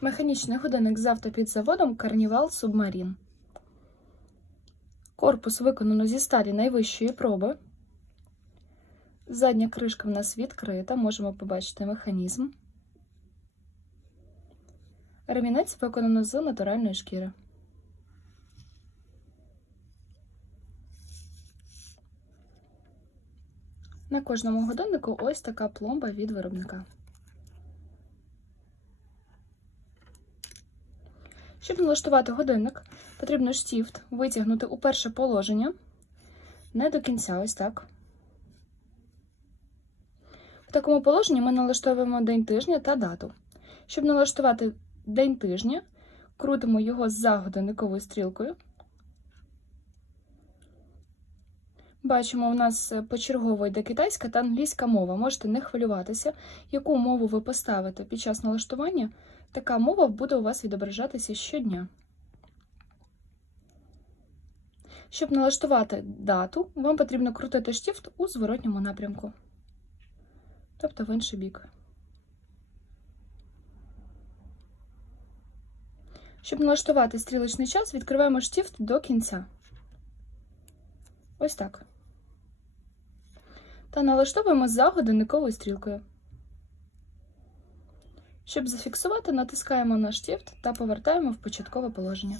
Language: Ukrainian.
Механічний годинник з автопідзаводом Carnival Submarine. Корпус виконано зі сталі найвищої проби. Задня кришка в нас відкрита, можемо побачити механізм. Ремінець виконано з натуральної шкіри. На кожному годиннику ось така пломба від виробника. Щоб налаштувати годинник, потрібно штіфт витягнути у перше положення, не до кінця, ось так. В такому положенні ми налаштовуємо день тижня та дату. Щоб налаштувати день тижня, крутимо його за годинниковою стрілкою. Бачимо, у нас почергово йде китайська та англійська мова. Можете не хвилюватися, яку мову ви поставите під час налаштування. Така мова буде у вас відображатися щодня. Щоб налаштувати дату, вам потрібно крутити штіфт у зворотньому напрямку, тобто в інший бік. Щоб налаштувати стрілочний час, відкриваємо штіфт до кінця. Ось так. Та налаштовуємо за годинниковою стрілкою. Щоб зафіксувати, натискаємо на штіфт та повертаємо в початкове положення.